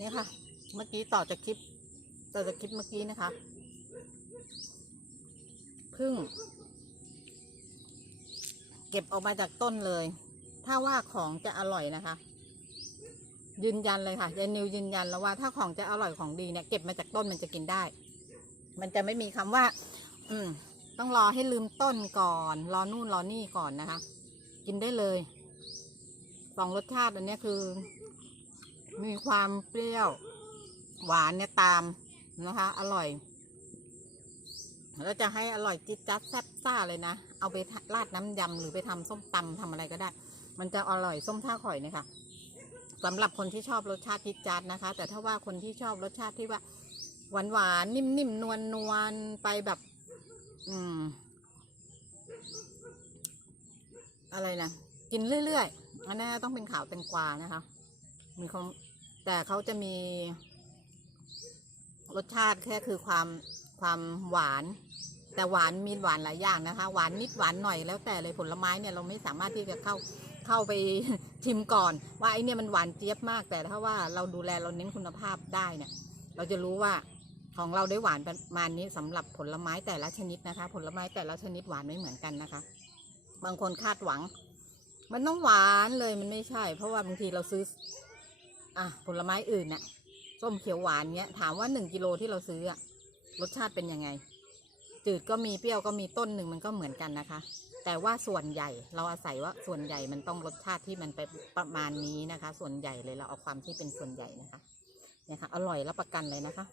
นี่ค่ะ เมื่อกี้ต่อจากคลิป ต่อจากคลิปเมื่อกี้นะคะพึ่ง เก็บออกมาจากต้นเลย ถ้าว่าของจะอร่อยนะคะ ยืนยันเลยค่ะยายนิวยืนยันแล้วว่าถ้าของจะอร่อยของดีเนี่ยเก็บมาจากต้นมันจะกินได้ มันจะไม่มีคำว่า อืม ต้องรอให้ลืมต้นก่อน รอนู่นรอนี่ก่อนนะคะ กินได้เลยสองรสชาติอันนี้คือ มีความเปรี้ยว หวานเนี่ยตามนะคะ อร่อย แล้วจะให้อร่อยจิ๊ดจัดแซ่บซ่าเลยนะ เอาไปราดน้ำยำหรือไปทำส้มตำทำอะไรก็ได้ มันจะอร่อยส้มท่าข่อยเนี่ยค่ะสำหรับคนที่ชอบรสชาติจิ๊ดจัดนะคะ แต่ถ้าว่าคนที่ชอบรสชาติที่ว่า หวานหวานๆนิ่มๆนวลนวลๆไปแบบ อืม อะไรนะกินเรื่อยๆอันนี้ต้องเป็นขาวแตงกวานะคะ มีความ แต่เขาจะมี รสชาติแค่คือความความหวาน แต่หวานมีหวานหลายอย่างนะคะ หวานนิดหวานหน่อยแล้วแต่เลยผลไม้เนี่ยเราไม่สามารถที่จะเข้าเข้าไปชิมก่อน ว่าไอเนี่ยมันหวานเจี๊ยบมากแต่ถ้าว่าเราดูแลเราเน้นคุณภาพได้เนี่ย เราจะรู้ว่าของเราได้หวานประมาณนี้สำหรับผลไม้แต่ละชนิดนะคะ ผลไม้แต่ละชนิดหวานไม่เหมือนกันนะคะ บางคนคาดหวัง มันต้องหวานเลยมันไม่ใช่ เพราะว่าบางทีเราซื้อ อะผลไม้อื่นน่ะส้มเขียวหวานเนี้ยถามว่าหนึ่งกิโลที่เราซื้ออะรสชาติเป็นยังไง จืดก็มีเปรี้ยวก็มีต้นหนึ่งมันก็เหมือนกันนะคะ แต่ว่าส่วนใหญ่เราอาศัยว่าส่วนใหญ่มันต้องรสชาติที่มันไปประมาณนี้นะคะ ส่วนใหญ่เลยเราเอาความที่เป็นส่วนใหญ่นะคะเนี่ยค่ะอร่อยรับประกันเลยนะคะ